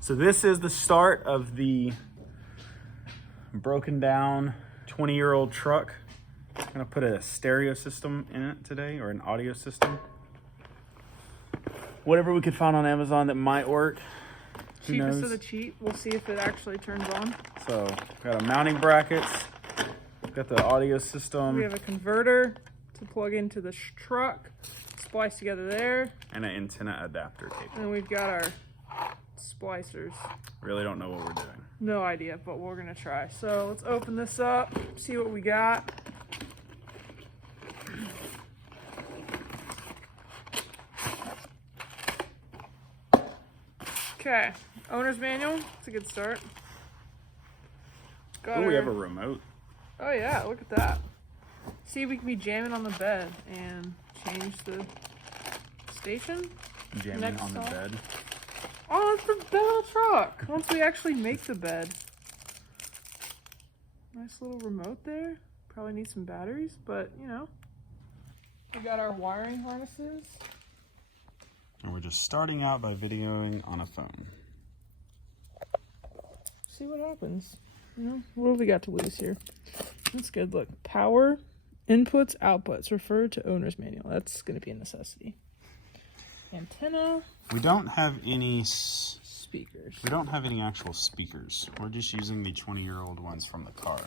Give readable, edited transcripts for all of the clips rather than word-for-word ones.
So this is the start of the broken down 20-year-old truck. I'm gonna put a stereo system in it today, or an audio system. Whatever we could find on Amazon that might work. Who Cheapest knows? of the cheap. We'll see if it actually turns on. So got a mounting brackets, got the audio system. We have a converter to plug into the truck, splice together there. And an antenna adapter cable. And then we've got our splicers. Really don't know what we're doing. No idea, but we're gonna try. So let's open this up, see what we got. Okay, owner's manual. It's a good start. Oh, we have a remote. Oh yeah, look at that. See, we can be jamming on the bed and change the station. Jamming Next on the song. bed. Oh, it's the bed of the truck. Once we actually make the bed. Nice little remote there. Probably need some batteries, but you know. We got our wiring harnesses. And we're just starting out by videoing on a phone. See what happens. You know, what have we got to lose here? That's good. Look, power, inputs, outputs. Refer to owner's manual. That's going to be a necessity. Antenna. We don't have any Speakers. We don't have any actual speakers. We're just using the 20-year-old ones from the car.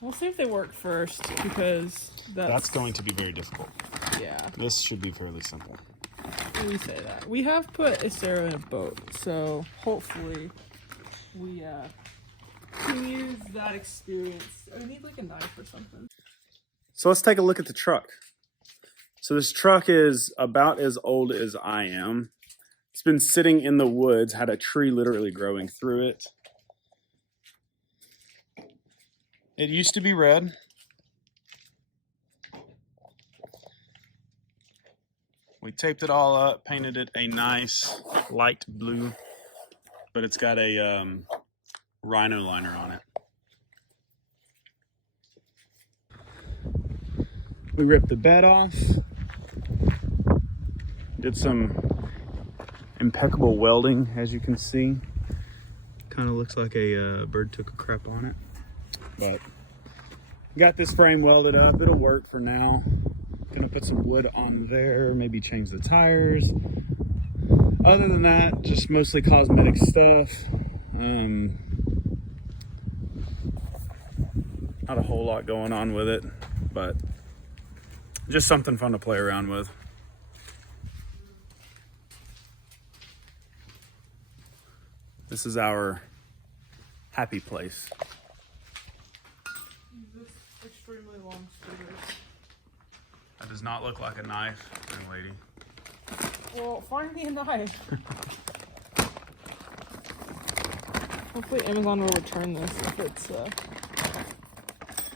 We'll see if they work first, because That's going to be very difficult. Yeah. This should be fairly simple. We say that. We have put a stereo in a boat, so hopefully we can use that experience. I need like a knife or something. So let's take a look at the truck. So this truck is about as old as I am. It's been sitting in the woods, had a tree literally growing through it. It used to be red. We taped it all up, painted it a nice light blue, but it's got a rhino liner on it. We ripped the bed off, did some impeccable welding, as you can see. Kind of looks like a bird took a crap on it, but got this frame welded up. It'll work for now. Gonna put some wood on there, maybe change the tires. Other than that, just mostly cosmetic stuff. Not a whole lot going on with it, but just something fun to play around with. This is our happy place. This extremely long scissors. That does not look like a knife, young lady. Well, find me a knife. Hopefully Amazon will return this if it's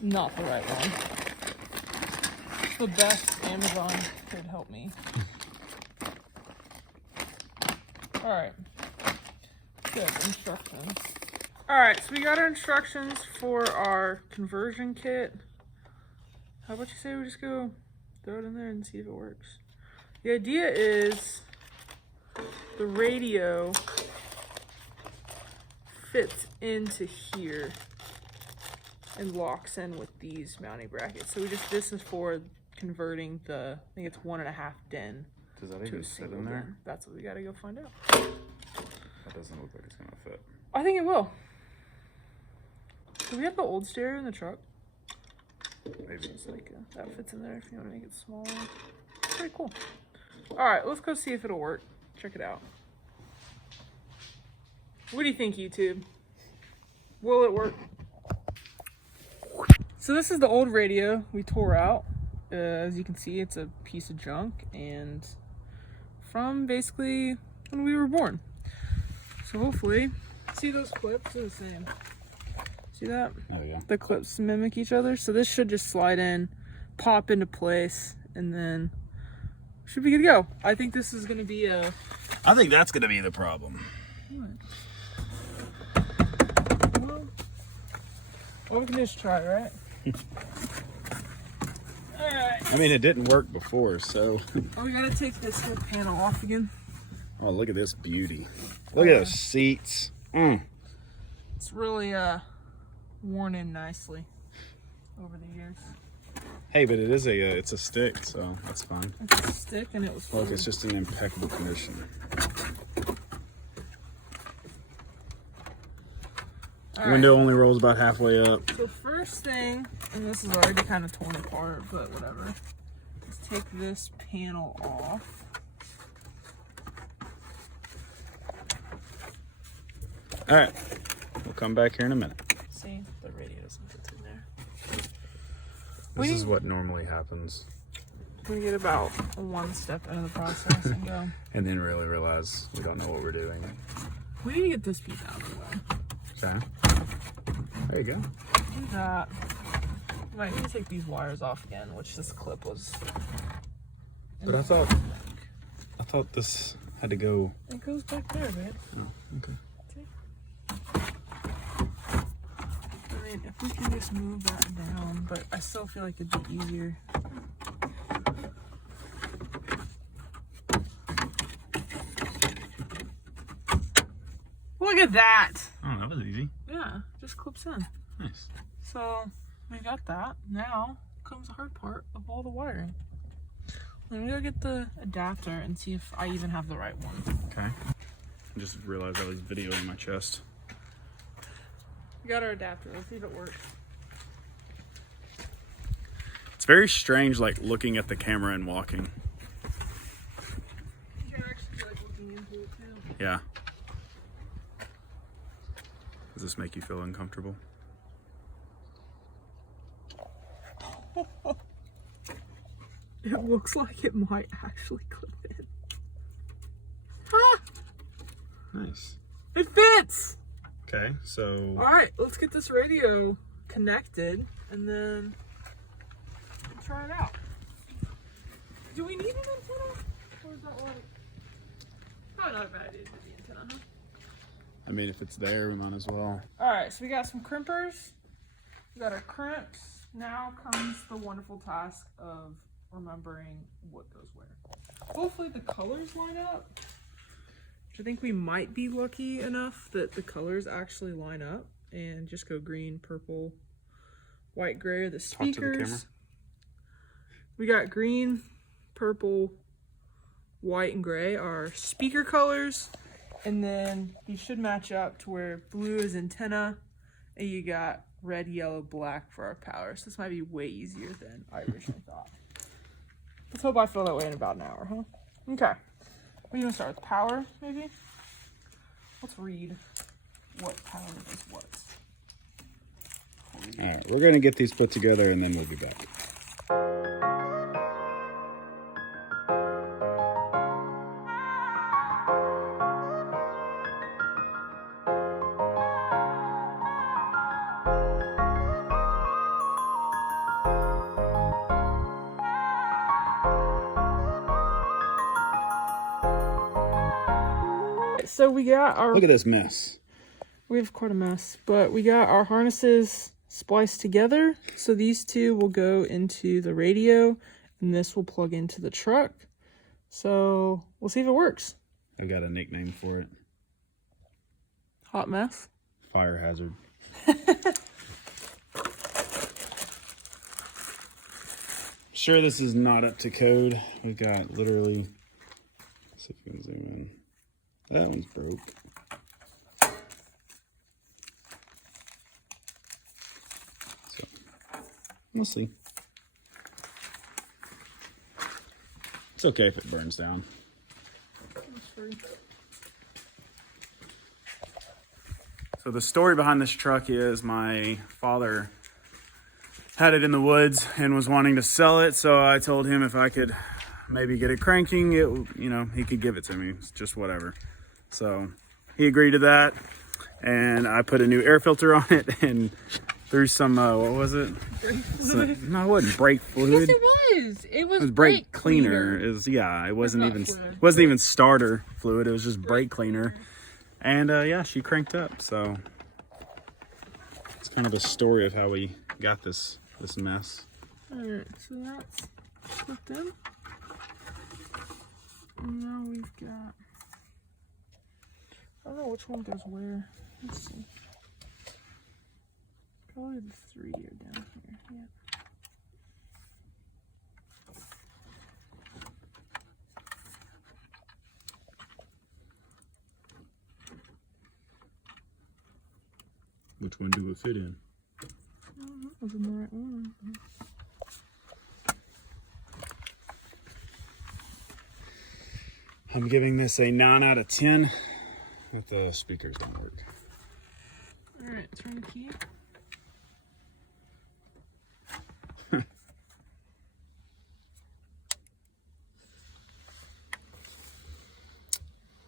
not the right one. It's the best Amazon could help me. Alright. Good, instructions. Alright, so we got our instructions for our conversion kit. How about you say we just go throw it in there and see if it works? The idea is the radio fits into here and locks in with these mounting brackets. So this is for converting the, I think it's 1.5 DIN. Does that to even a fit single in there? DIN. That's what we gotta go find out. That doesn't look like it's gonna fit. I think it will. Do we have the old stereo in the truck? Maybe. It's like that fits in there if you want to make it smaller. Pretty cool. All right, let's go see if it'll work. Check it out. What do you think, YouTube? Will it work? So this is the old radio we tore out. As you can see, it's a piece of junk, and from basically when we were born. So hopefully, see those clips are the same. See that? Oh yeah. The clips mimic each other, so this should just slide in, pop into place, and then should be good to go. I think this is going to be a... I think that's gonna be the problem. Well, we can just try, right? Alright. I mean, it didn't work before, so. Oh, we gotta take this whole panel off again. Oh, look at this beauty. Look at those seats. It's really worn in nicely over the years. Hey, but it is it's a stick, so that's fine. It's a stick and it was Look, it's just in impeccable condition. Window only rolls about halfway up. So first thing, and this is already kind of torn apart, but whatever, is take this panel off. All right, we'll come back here in a minute. See, the radio's in there. This is what normally happens. We get about one step into the process and go. And then really realize we don't know what we're doing. We need to get this piece out of the way. Okay. There you go. Do that. Might need to take these wires off again, which this clip was. But I thought this had to go. It goes back there, babe. Oh, okay. I mean, if we can just move that down, but I still feel like it'd be easier. Look at that! Oh, that was easy. Yeah, just clips in. Nice. So, we got that. Now comes the hard part of all the wiring. Let me go get the adapter and see if I even have the right one. Okay. I just realized I was videoing my chest. We got our adapter. Let's see if it works. It's very strange, like looking at the camera and walking. You can actually like looking into it too. Yeah. Does this make you feel uncomfortable? It looks like it might actually clip in. Ah! Nice. It fits! Okay, so. Alright, let's get this radio connected and then try it out. Do we need an antenna? Or is that like. Probably not a bad idea to do the antenna, huh? I mean, if it's there, we might as well. Alright, so we got some crimpers. We got our crimps. Now comes the wonderful task of remembering what goes where. Hopefully the colors line up. I think we might be lucky enough that the colors actually line up and just go green, purple, white, gray are the speakers. Talk to the camera. We got green, purple, white, and gray are speaker colors. And then these should match up to where blue is antenna and you got red, yellow, black for our power. So this might be way easier than I originally thought. Let's hope I feel that way in about an hour, huh? Okay. We're gonna start with power, maybe? Let's read what power is what. Alright, we're gonna get these put together and then we'll be back. So we got our... Look at this mess. We have quite a mess, but we got our harnesses spliced together. So these two will go into the radio and this will plug into the truck. So we'll see if it works. I got a nickname for it. Hot mess. Fire hazard. Sure, this is not up to code. We've got literally, let's see if we can zoom in. That one's broke. So, we'll see. It's okay if it burns down. So the story behind this truck is my father had it in the woods and was wanting to sell it. So I told him if I could maybe get it cranking, he could give it to me. It's just whatever. So he agreed to that, and I put a new air filter on it and threw some, what was it? No, it wasn't brake fluid. Yes, it was. It was brake cleaner. It wasn't even starter fluid. It was just brake cleaner. And yeah, she cranked up. So it's kind of a story of how we got this mess. All right, so that's clipped in. And now we've got I don't know which one goes where. Let's see. Probably the 3 are down here. Yeah. Which one do it fit in? I don't know. Was in the right one. I'm giving this a 9 out of 10. If the speakers don't work. Alright, turn the key.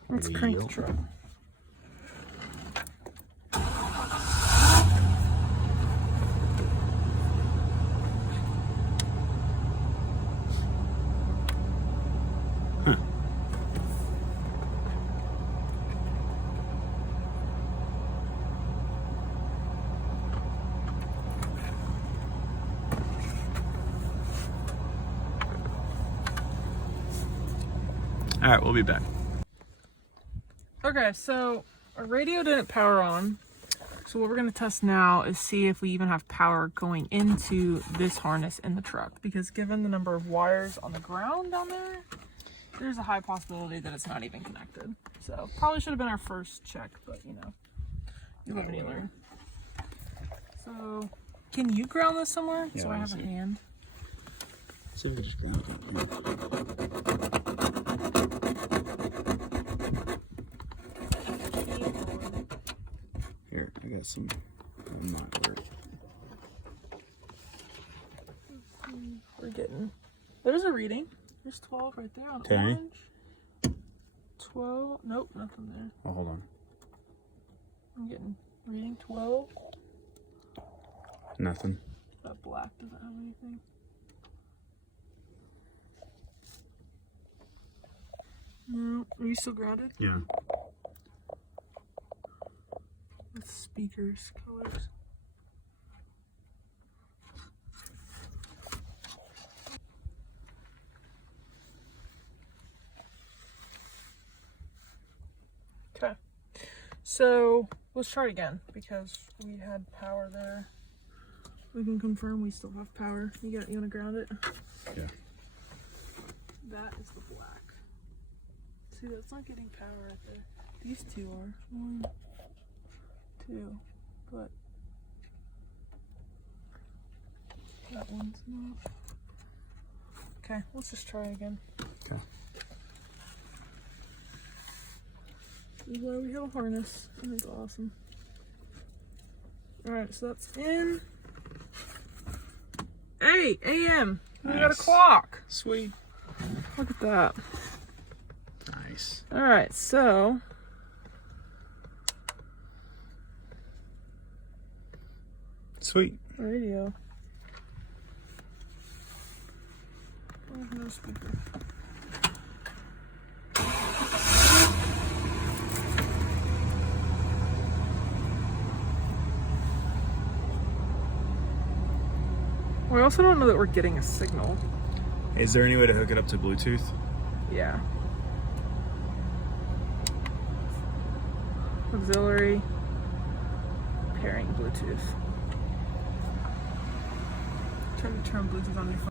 Let's crank the truck. All right, we'll be back. Okay, so our radio didn't power on. So what we're going to test now is see if we even have power going into this harness in the truck. Because given the number of wires on the ground down there, there's a high possibility that it's not even connected. So probably should have been our first check, but you know, you live and you learn. So can you ground this somewhere? Yeah, so I have a hand. See if we can just ground it. Here, I got some. That might work. We're getting. There's a reading. There's 12 right there on Okay. orange. 12. Nope, nothing there. Oh, hold on. I'm getting reading 12. Nothing. That black doesn't have anything. No. Are you still grounded? Yeah. With speakers, colors. Okay. So let's try it again because we had power there. We can confirm we still have power. You wanna ground it? Yeah. That is the black. See, that's not getting power right there. These two are. 1, 2, but that one's not. Okay, let's just try it again. Okay. This is why we have a harness. And it's awesome. Alright, so that's in 8 a.m. We got a Nice. clock. Sweet. Look at that. Nice. Alright, so Sweet. radio. Oh, no speaker. We also don't know that we're getting a signal. Is there any way to hook it up to Bluetooth? Yeah. Auxiliary. Pairing Bluetooth. Try to turn Bluetooth on your phone.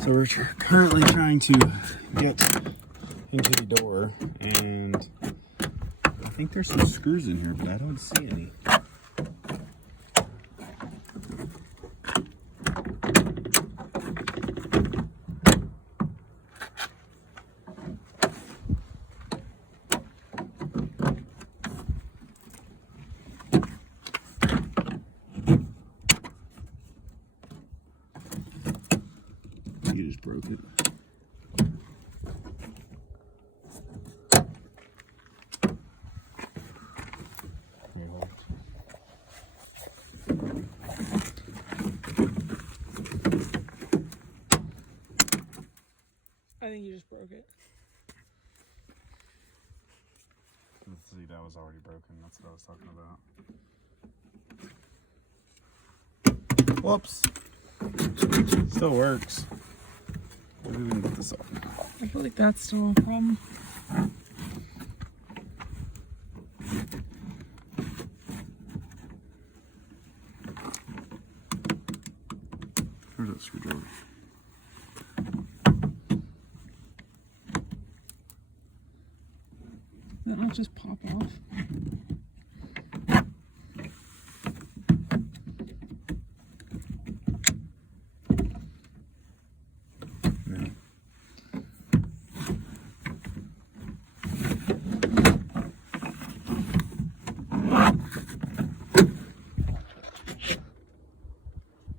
So we're currently trying to get into the door, and I think there's some screws in here, but I don't see any. You just broke it. Here, hold. I think you just broke it. Let's see, that was already broken. That's what I was talking about. Whoops. Still works. Maybe we can get this off now. I feel like that's still a problem. Where's that screwdriver? That might just pop off. No.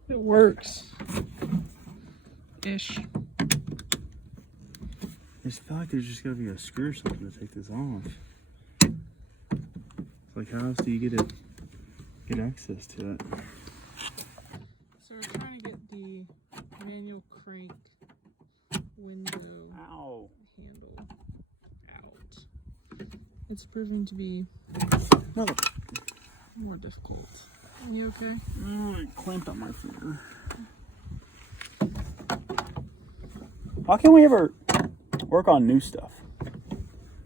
It works. Ish. I just feel like there's just gotta be a screw or something to take this off. It's like, how else do you get access to it? So we're trying to get the manual crank window Ow. handle out. It's proving to be No. more difficult. Are you okay? It clamped on my finger. Why can't we ever work on new stuff?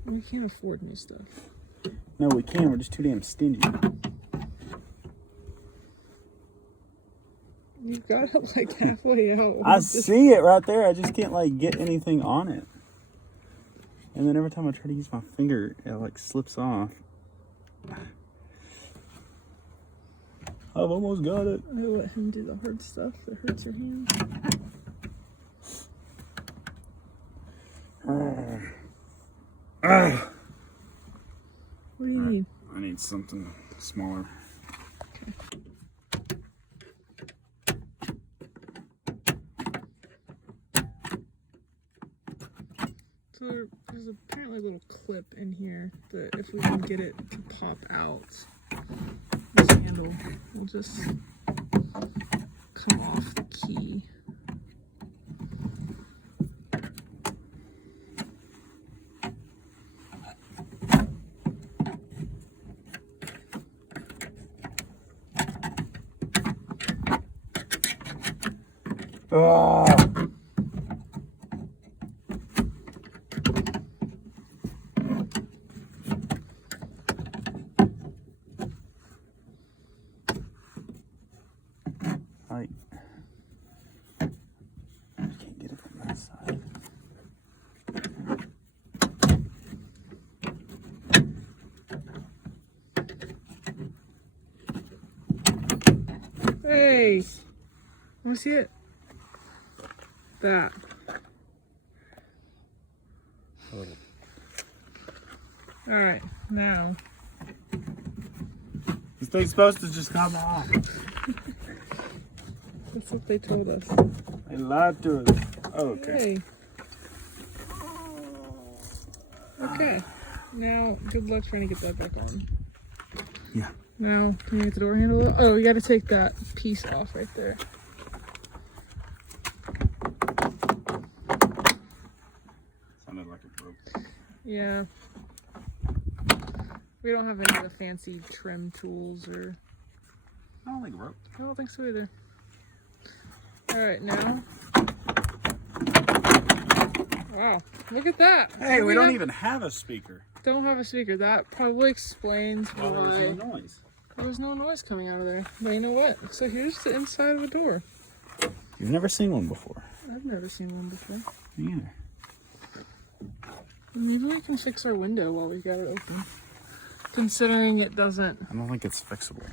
We can't afford new stuff. No, we can. We're just too damn stingy. You've got it like halfway out. I see it right there. I just can't like get anything on it. And then every time I try to use my finger, it like slips off. I've almost got it. I let him do the hard stuff that hurts your hands. What do you need? I need something smaller. So there's apparently a little clip in here that if we can get it to pop out, this handle will just come off the key. Oh. I can't get it from that side. Hey! Want to see it? That. Alright, now. This thing's supposed to just come off. That's what they told us. They lied to us. Oh, okay. Hey. Okay. Now, good luck trying to get that back on. Yeah. Now, can you get the door handle? Oh, you got to take that piece off right there. Sounded like it broke. Yeah. We don't have any of the fancy trim tools or... I don't think it broke. I don't think so either. Alright, now... Wow, look at that! Hey, we don't even have a speaker. Don't have a speaker. That probably explains why There was no noise. there was no noise coming out of there. But you know what? So here's the inside of the door. You've never seen one before. I've never seen one before. Me either. Maybe we can fix our window while we got it open. Considering it doesn't, I don't think it's fixable.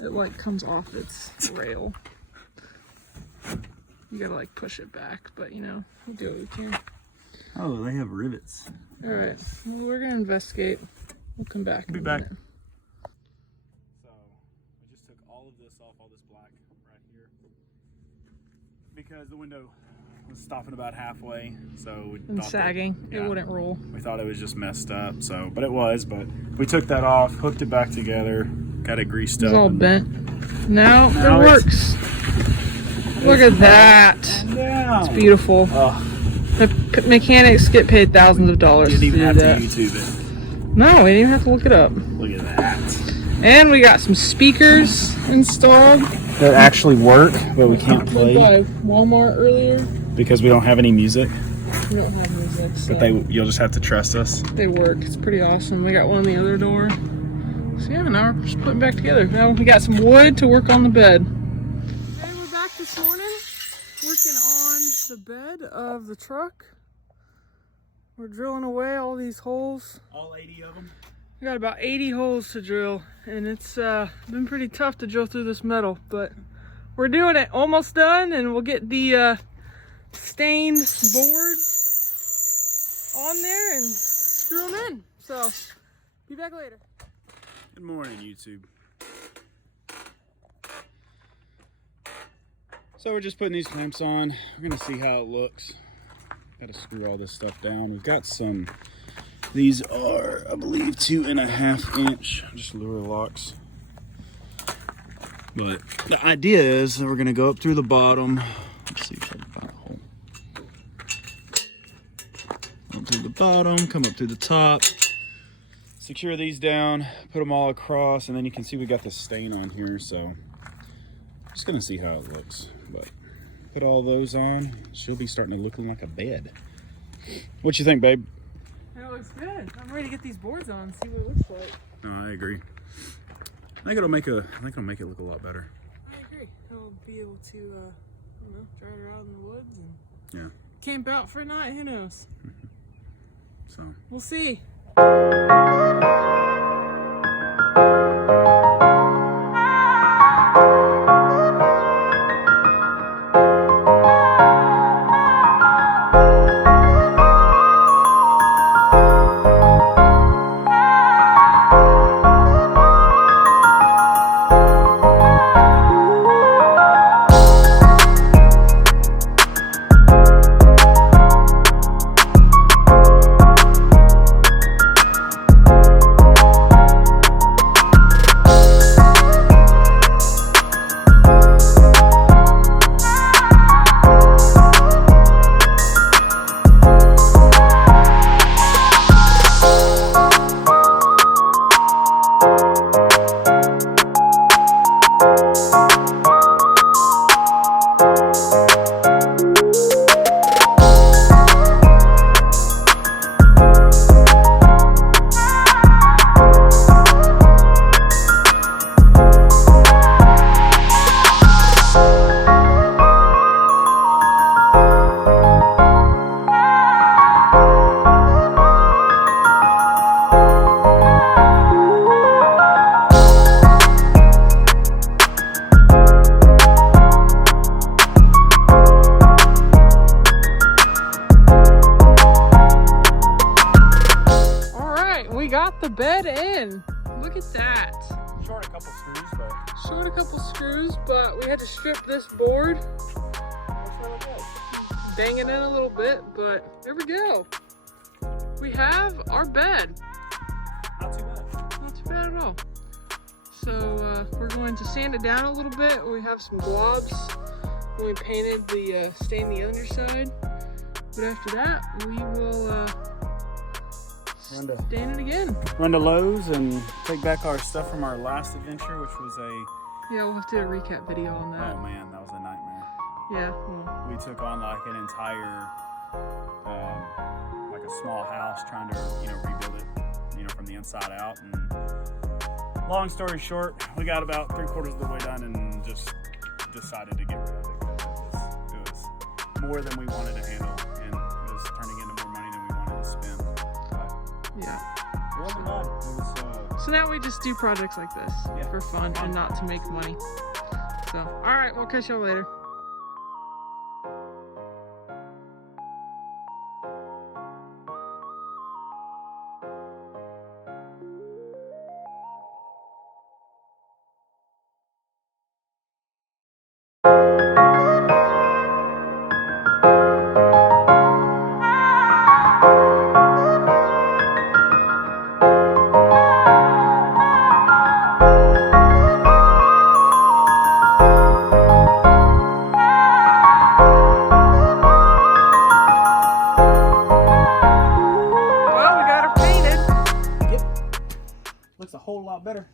it like comes off its rail. You gotta like push it back, but you know, we'll do what we can. Oh, they have rivets. Alright, well we're gonna investigate. We'll come back. Be in a back. minute. So, we just took all of this off, all this black right here. Because the window was stopping about halfway, so we And thought sagging, that, yeah, it wouldn't roll. we thought it was just messed up, so, but it was, but we took that off, hooked it back together, got it greased It's up. all bent. Now Now it it's- works. Look at that. Down. It's beautiful. Oh, The mechanics get paid thousands of dollars didn't to even do have that. to YouTube it. No, we didn't even have to look it up. Look at that. And we got some speakers installed. That actually work, but we can't We play by Walmart earlier. because we don't have any music. We don't have music, so But you'll just have to trust us. they work. It's pretty awesome. We got one on the other door. So yeah, now we're just putting it back together. Now we got some wood to work on the bed. Okay, we're back this morning. the bed of the truck. We're drilling away all these holes. All 80 of them? We got about 80 holes to drill, and it's been pretty tough to drill through this metal, but we're doing it. Almost done, and we'll get the stained boards on there and screw them in. So, be back later. Good morning, YouTube. So we're just putting these clamps on. We're gonna see how it looks. Gotta screw all this stuff down. We've got some, these are, I believe, 2.5 inch, just lure locks. But the idea is that we're gonna go up through the bottom. Let's see if I can find a hole. Up through the bottom, come up through the top. Secure these down, put them all across, and then you can see we got the stain on here, so just gonna see how it looks. But put all those on, she'll be starting to look like a bed. What you think, babe? It looks good. I'm ready to get these boards on and see what it looks like. No, I agree. I think it'll make it look a lot better. I agree. I'll be able to, I don't know, drive it out in the woods and Yeah. camp out for a night. Who knows? So We'll see. The bed in. Look at that. short a couple screws, but we had to strip this board. Bang it in a little bit, but there we go. We have our bed. Not too bad. Not too bad at all. So we're going to sand it down a little bit. We have some globs. We painted the stain the underside. But after that, we will stain it again. Run to Lowe's and take back our stuff from our last adventure, which was Yeah, we'll have to do a recap video on that. oh man, that was a nightmare. Yeah. Well, We took on like an entire, like a small house, trying to, rebuild it, from the inside out. And long story short, we got about 3/4 of the way done and just decided to get rid of it because it was more than we wanted to handle, and it was turning into more money than we wanted to spend. But yeah. it wasn't bad. It was, So now we just do projects like this for fun and not to make money. So, all right, we'll catch y'all later. looks a whole lot better.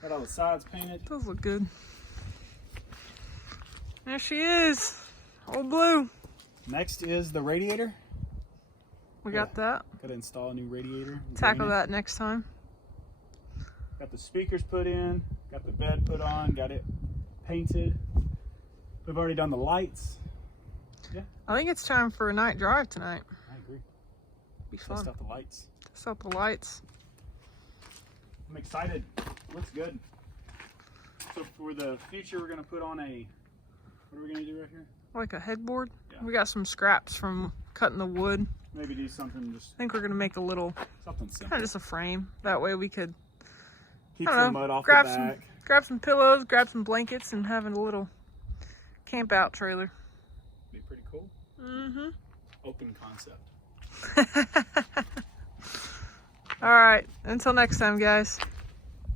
Got all the sides painted. Does look good. There she is, all blue. Next is the radiator. We got that. Got to install a new radiator. Tackle that next time. Got the speakers put in, got the bed put on, got it painted. We've already done the lights. Yeah. I think it's time for a night drive tonight. I agree. Be fun. Test out the lights. Test out the lights. I'm excited. Looks good. So for the future, we're gonna put on a. What are we gonna do right here? Like a headboard. Yeah. We got some scraps from cutting the wood. Maybe do something just I think we're gonna make a little, something kind simple. of just a frame. That way we could Keep I some don't know, mud off grab the some back. grab some pillows, grab some blankets, and have a little camp out trailer. Be pretty cool. Mm-hmm. Open concept. All right. Until next time, guys.